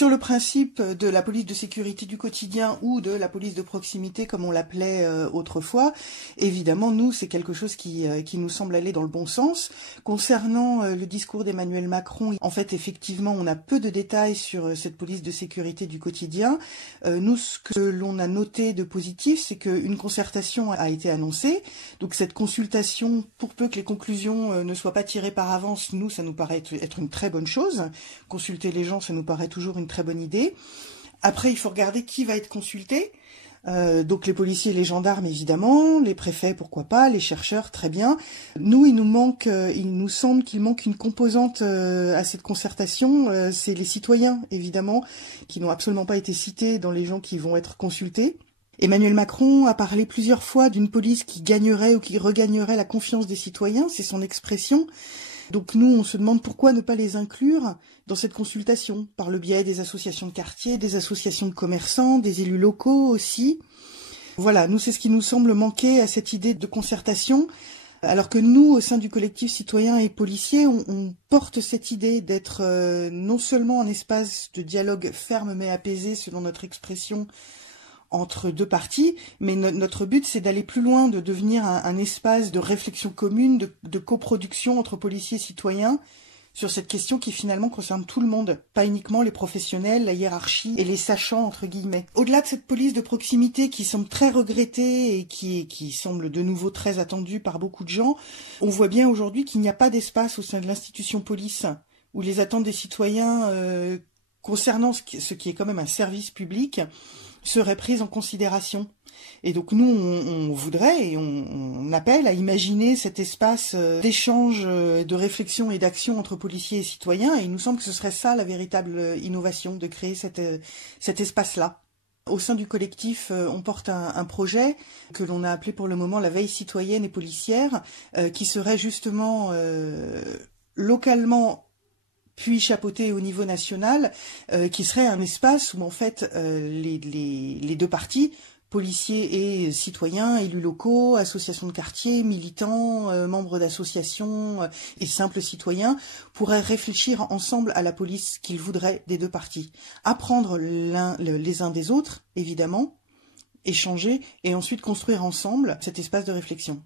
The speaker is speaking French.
Sur le principe de la police de sécurité du quotidien ou de la police de proximité, comme on l'appelait autrefois, évidemment, nous, c'est quelque chose qui nous semble aller dans le bon sens. Concernant le discours d'Emmanuel Macron, en fait, effectivement, on a peu de détails sur cette police de sécurité du quotidien. Nous, ce que l'on a noté de positif, c'est qu'une concertation a été annoncée. Donc, cette consultation, pour peu que les conclusions ne soient pas tirées par avance, nous, ça nous paraît être une très bonne chose. Consulter les gens, ça nous paraît toujours une très bonne idée. Après, il faut regarder qui va être consulté. Donc les policiers et les gendarmes, évidemment, les préfets, pourquoi pas, les chercheurs, très bien. Nous, il nous semble qu'il manque une composante à cette concertation, c'est les citoyens, évidemment, qui n'ont absolument pas été cités dans les gens qui vont être consultés. Emmanuel Macron a parlé plusieurs fois d'une police qui gagnerait ou qui regagnerait la confiance des citoyens, c'est son expression. Donc nous, on se demande pourquoi ne pas les inclure dans cette consultation, par le biais des associations de quartier, des associations de commerçants, des élus locaux aussi. Voilà, nous, c'est ce qui nous semble manquer à cette idée de concertation, alors que nous, au sein du collectif citoyen et policier, on porte cette idée d'être non seulement un espace de dialogue ferme mais apaisé, selon notre expression, entre deux parties, mais notre but, c'est d'aller plus loin, de devenir un espace de réflexion commune, de coproduction entre policiers et citoyens sur cette question qui finalement concerne tout le monde, pas uniquement les professionnels, la hiérarchie et les sachants, entre guillemets. Au-delà de cette police de proximité qui semble très regrettée et qui semble de nouveau très attendue par beaucoup de gens, on voit bien aujourd'hui qu'il n'y a pas d'espace au sein de l'institution police où les attentes des citoyens concernant ce qui est quand même un service public seraient prises en considération. Et donc nous, on voudrait et on appelle à imaginer cet espace d'échange, de réflexion et d'action entre policiers et citoyens. Et il nous semble que ce serait ça la véritable innovation, de créer cet espace-là. Au sein du collectif, on porte un projet que l'on a appelé pour le moment la veille citoyenne et policière, qui serait justement localement puis chapeauté au niveau national, qui serait un espace où en fait les deux parties, policiers et citoyens, élus locaux, associations de quartier, militants, membres d'associations et simples citoyens, pourraient réfléchir ensemble à la police qu'ils voudraient des deux parties. Apprendre les uns des autres, évidemment, échanger et ensuite construire ensemble cet espace de réflexion.